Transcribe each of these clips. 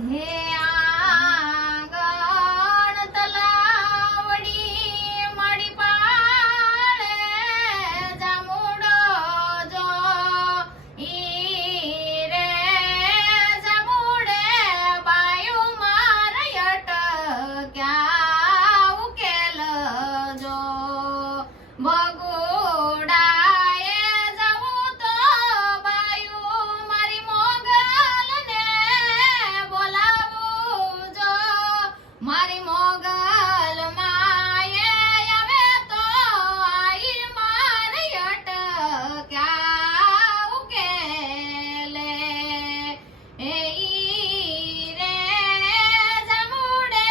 હે આંગણ તલાવડી માડી પાળે જામુડો જો ઈ રે જામુડે બાયું મારે અટક્યા ઉકેલ જો ભગોડાએ જવું તો બાયું મારી મોગલને બોલાવું જો મારી મોગલ માએ આવે તો આઈ મારી અટક્યા ઉકેલે એ ઈ રે જામુડે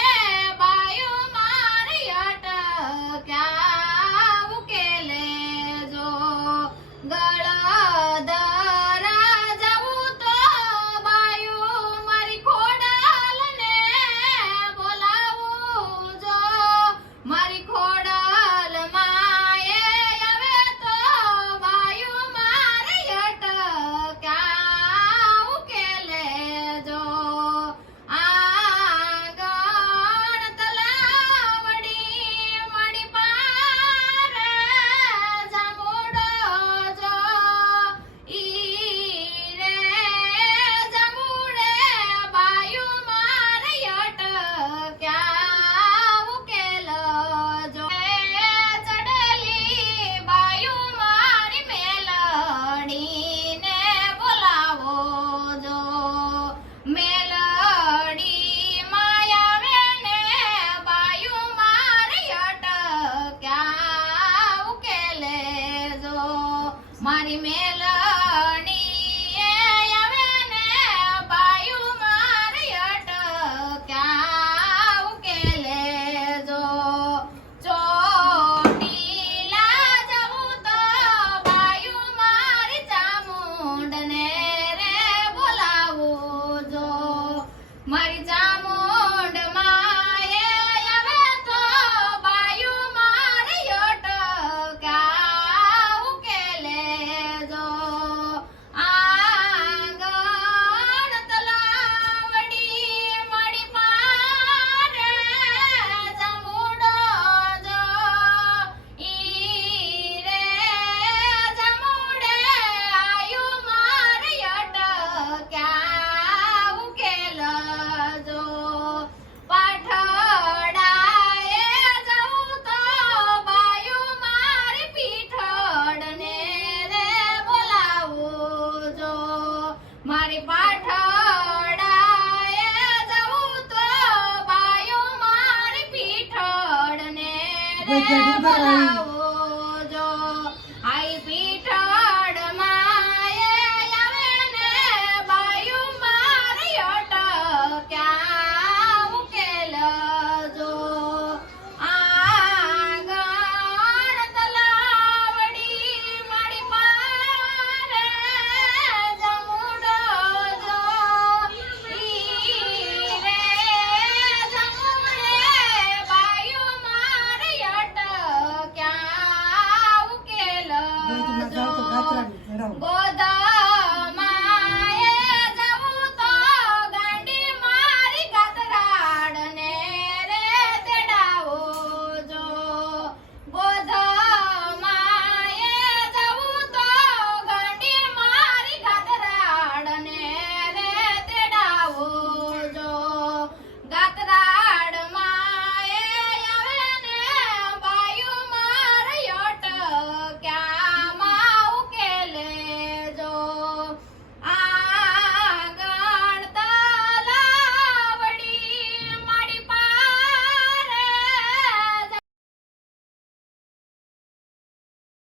બાયું મારી અટક્યા ઉકેલે જો ગળદરા જવું તો બાયું મારી ખોડાલને બોલાવું જો મારી ખોડાલ માએ આવે તો બાયું મારી અટક્યા ઉકેલે જો આંગણ તલાવડી માડી પારે જામુડો જો ઈ રે જામુડે બાયું મારી અટક્યા ઉકેલ જો ચડેલી બાયું મારી મેલડીને બોલાવો જો મેલડી માયાવે ને બાયું મારી અટક્યા ઉકેલે જો મારી મેલડી આવે ને બાયું મારી અટક્યા ઉકેલે જો ચોટીલા જવું તો બાયું મારી ચામુંડને રે બોલાવું જો મારી ચામુંડ માએ આવે તો બાયું મારી અટક્યા ઉકેલે જો આંગણ તલાવડી માડી પારે જામુડો જો ઈ રે જામુડે આયું મારી અટક્યા ઉકેલ જો પાઠડાએ જવું તો બાયું મારી પીઠડને રે બોલાવું જો મારી પાઠડાએ જવું તો બાયું મારી પીઠડને રે બોલાવું